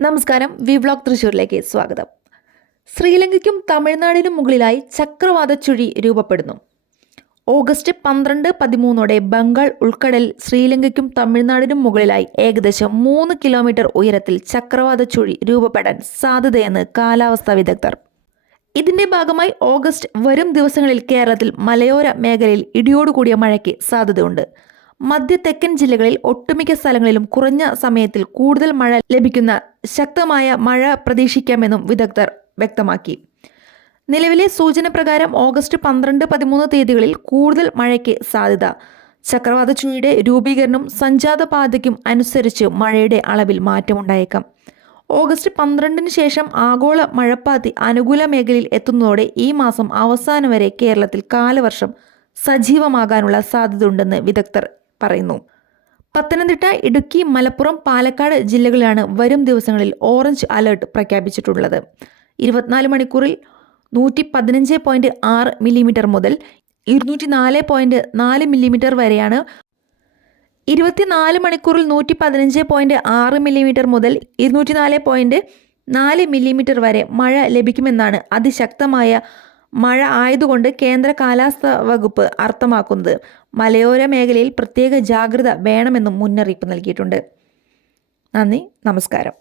നമസ്കാരം, V vlog തൃശ്ശൂരിലേക്ക് സ്വാഗതം. ശ്രീലങ്കയ്ക്കും തമിഴ്നാടിനും മുകളിലായി ചക്രവാത ചുഴി രൂപപ്പെടുന്നു. ഓഗസ്റ്റ് 12-13 ബംഗാൾ ഉൾക്കടലിൽ ശ്രീലങ്കയ്ക്കും തമിഴ്നാടിനും മുകളിലായി ഏകദേശം 3 കിലോമീറ്റർ ഉയരത്തിൽ ചക്രവാത ചുഴി രൂപപ്പെടാൻ സാധ്യതയെന്ന് കാലാവസ്ഥാ വിദഗ്ധർ. ഇതിന്റെ ഭാഗമായി ഓഗസ്റ്റ് വരും ദിവസങ്ങളിൽ കേരളത്തിൽ മലയോര മേഖലയിൽ ഇടിയോടുകൂടിയ മഴയ്ക്ക് സാധ്യതയുണ്ട്. മധ്യ തെക്കൻ ജില്ലകളിൽ ഒട്ടുമിക്ക സ്ഥലങ്ങളിലും കുറഞ്ഞ സമയത്തിൽ കൂടുതൽ മഴ ലഭിക്കുന്ന ശക്തമായ മഴ പ്രതീക്ഷിക്കാമെന്നും വിദഗ്ധർ വ്യക്തമാക്കി. നിലവിലെ സൂചന പ്രകാരം ഓഗസ്റ്റ് 12-13 തീയതികളിൽ കൂടുതൽ മഴയ്ക്ക് സാധ്യത. ചക്രവാത ചുഴിയുടെ രൂപീകരണം സഞ്ചാതപാതയ്ക്കും അനുസരിച്ച് മഴയുടെ അളവിൽ മാറ്റമുണ്ടായേക്കാം. ഓഗസ്റ്റ് 12 ശേഷം ആഗോള മഴപ്പാത്തി അനുകൂല മേഖലയിൽ എത്തുന്നതോടെ ഈ മാസം അവസാനം വരെ കേരളത്തിൽ കാലവർഷം സജീവമാകാനുള്ള സാധ്യതയുണ്ടെന്ന് വിദഗ്ധർ പറയുന്നു. പത്തനംതിട്ട, ഇടുക്കി, മലപ്പുറം, പാലക്കാട് ജില്ലകളിലാണ് വരും ദിവസങ്ങളിൽ ഓറഞ്ച് അലേർട്ട് പ്രഖ്യാപിച്ചിട്ടുള്ളത്. 24 മണിക്കൂറിൽ 115.6 മില്ലിമീറ്റർ മുതൽ 204.4 മില്ലിമീറ്റർ വരെയാണ്. 24 മണിക്കൂറിൽ 115.6 മില്ലിമീറ്റർ മുതൽ 204.4 മില്ലിമീറ്റർ വരെ മഴ ലഭിക്കുമെന്നാണ് അതിശക്തമായ മഴ ആയതുകൊണ്ട് കേന്ദ്ര കാലാവസ്ഥാ വകുപ്പ് അർത്ഥമാക്കുന്നത്. മലയോര മേഖലയിൽ പ്രത്യേക ജാഗ്രത വേണമെന്നും മുന്നറിയിപ്പ് നൽകിയിട്ടുണ്ട്. നന്ദി, നമസ്കാരം.